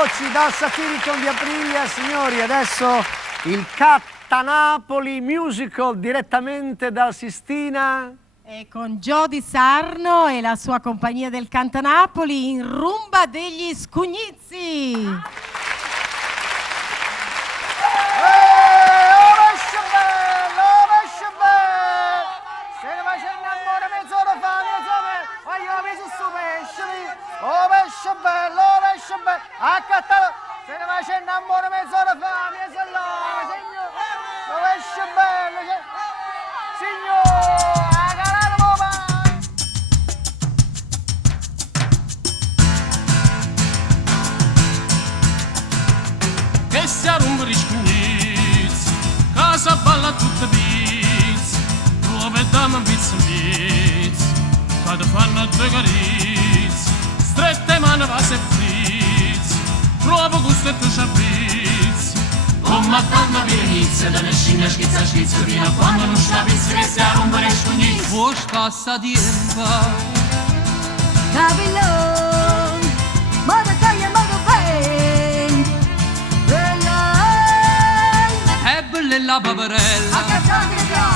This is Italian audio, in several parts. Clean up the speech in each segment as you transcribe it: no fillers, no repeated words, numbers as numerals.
voci dal Satiricon di Aprilia, signori. Adesso il Cattanapoli Musical direttamente dal Sistina. E con Gio Sarno e la sua compagnia del Cattanapoli in Rumba degli Scugnizzi. Oh pesce bello, a Cattaro, se ne va c'è innamora mezz'ora fa, mia salone, signor, oh pesce bello, signor, a calare papà. Che si arrumba riscugnizzi, casa balla tutta pizza, nuove dame in pizza, quando fanno due carizi. Strette mani vase frizzi, provo gusto e tu c'abbizzi. Oh madonna virinizia, da nescina schizza fino a quando non sciavizzi che si arrumba le scugnizzi. Oh spassa di empa Babylon, modo taglia e modo ben. È bella la paperella,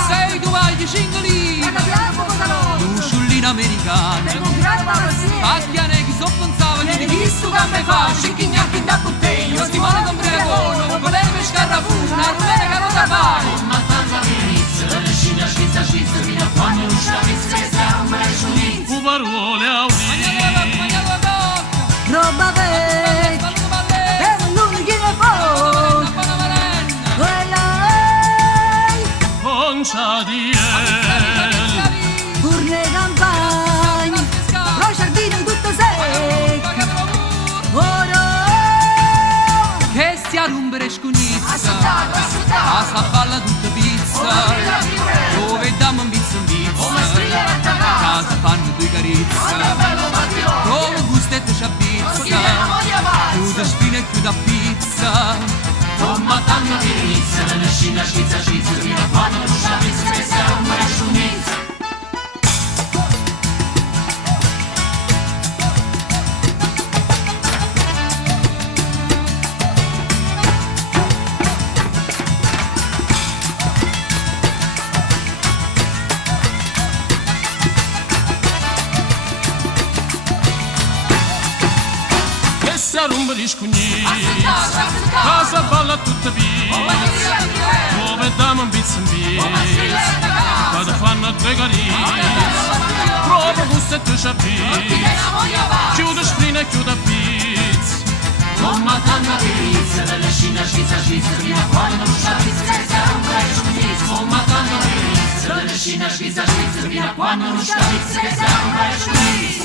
sei tu vai di cingolini, l'usciullina americana. Pacchiane chi sopponsava, gli chi stu gambe fa, cicchignacchi da botteglio, stimone con bregono, voleva pescare a funa, rumene carota fare. Oh madonna virinizia, da nescina schizza fino a quando non sciavizzi che si arrumba le scugnizzi. Parole a udire, Roba vecchia, e l'unico che ne può. Quella è Poncia di Purne campagne, rocciardino tutto secco. Ora che si arrumba le scugnizza, a sta balla tutta pizza, dove dammo un pizza, casa fanno due carizze, come gusto e te c'abbizza, chiude spine e chiude a pizza. Oh madonna virinizia, la nescina schizza fino a quando non c'abbizza che si arrumba le scugnizza. Si arrumba gli scugnizzi, casa balla tutta pizza, dove dammo un pizza in pizza, quando fanno due carizi, provo gusto e tu c'abbizzi, chiude sprina e chiude a pizza. Oh madonna virinizia, delle scina schizza fino a quando non c'abbizzi che si arrumba gli scugnizzi. Oh madonna virinizia, delle scina schizza fino a quando non c'abbizzi che si arrumba gli scugnizzi.